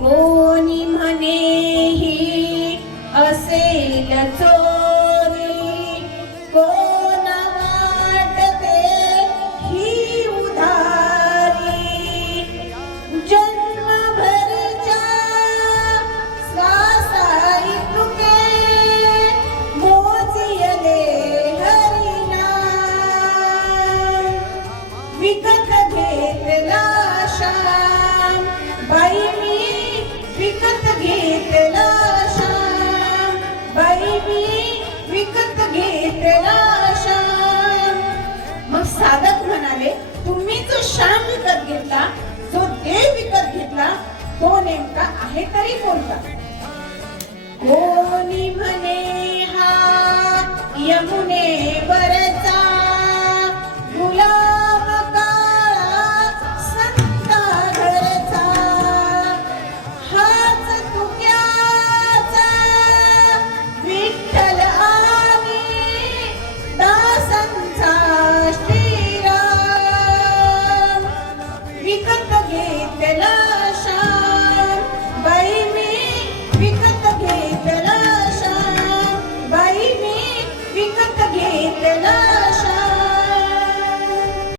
कोणी आहे तरी कोणता कोणी म्हणे हा यमुने वरचा गुलाब काळा संत घरचा. हाच तुक्याचा विठ्ठल आम्ही दासांचा श्रीराम. विकत घेतला